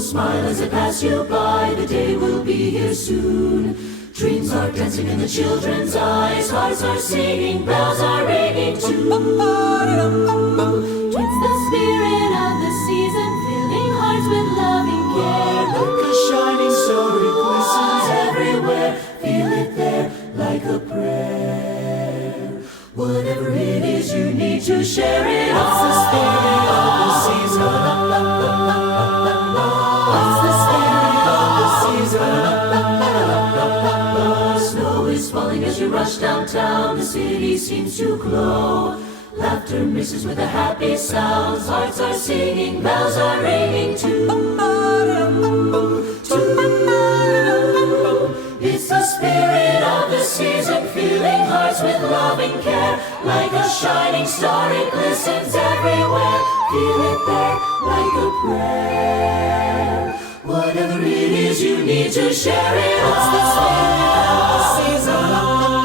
smile as they pass you by. The day will be here soon. Dreams are dancing in the children's eyes. Hearts are singing, bells are ringing too. It's the spirit of the season, filling hearts with loving care. Like a shining star, it glistens everywhere. Feel it there, like a prayer. Whatever it is, you need to share it. It's the spirit of the season. It's the spirit of the season. Snow is falling as you rush downtown. The city seems to glow. Laughter mixes with the happy sounds. Hearts are singing, bells are ringing too. It's the spirit of the season, filling hearts with loving care. Like a shining star, it glistens everywhere. Feel it there, like a prayer. Whatever it is, you need to share it. It's the spirit of the season.